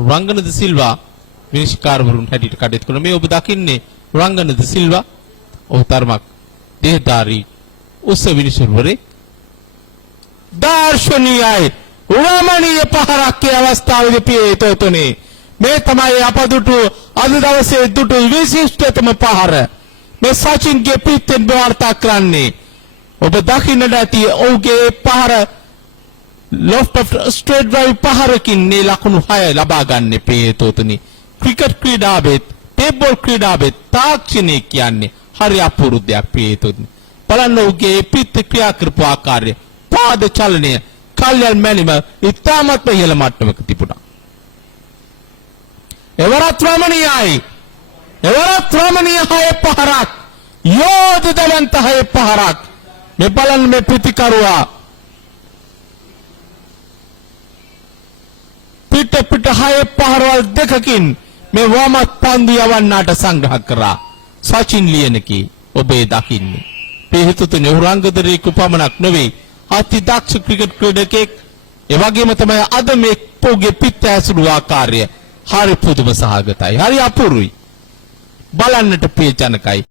රංගන ද සිල්වා විනිශ්චයකාරවරුන් හැටියට කටයුතු කරන මේ ඔබ දකින්නේ රංගන ද සිල්වා ඔහු තරමක් දෙහදාරී උස විනිශ්චයවරේ දාර්ශනිකයි රමණීය පහරක් ඒ අවස්ථාවේදී පියතෝතුනේ මේ තමයි අපදුටු අද දවසේ දුටු විශිෂ්ටතම පහර මේ සචින්ගේ පිටෙන් වාර්තා කරන්නේ ඔබ දකින්නට ඇති ඔහුගේ පහර ලොෆ්ට් ඔෆ් ස්ට්‍රේට් ඩ්‍රයිව් පහරකින් මේ ලකුණු 6 ලබා ගන්න පියතෝතුනි ක්‍රිකට් ක්‍රීඩාවෙත් ටේබල් ක්‍රීඩාවෙත් තාක්ෂණය කියන්නේ හරි අපූර්ව දෙයක් පියතෝතුනි බලන්න ඔහුගේ පිට ක්‍රියා කරපු ආකාරය පාද චලනය කල්යල් මැලිම ඉතාමත්ම ඉහළ මට්ටමක තිබුණා. එවරත් රමණීයයි. එවරත් රමණීය හය පහරක්. යෝධදවන්ත හය පහරක්. මේ බලන්න මේ ප්‍රතිකරුවා. පිට හය පහරවල් දෙකකින් මේ වමත් පන්දු යවන්නට සංග්‍රහ කරා. සචින් ලියනකී ඔබේ දකින්නේ. පිහිටුතුනේ උරංගදරේ කුපමණක් නෙවෙයි. අති දක්ෂ ක්‍රිකට් ක්‍රීඩකෙක් ඒ වගේම තමයි අද මේ පොගේ පිට ඇසුරු ආකාරය හරි පුදුම සහගතයි හරි අපූර්වයි බලන්නට ප්‍රියජනකයි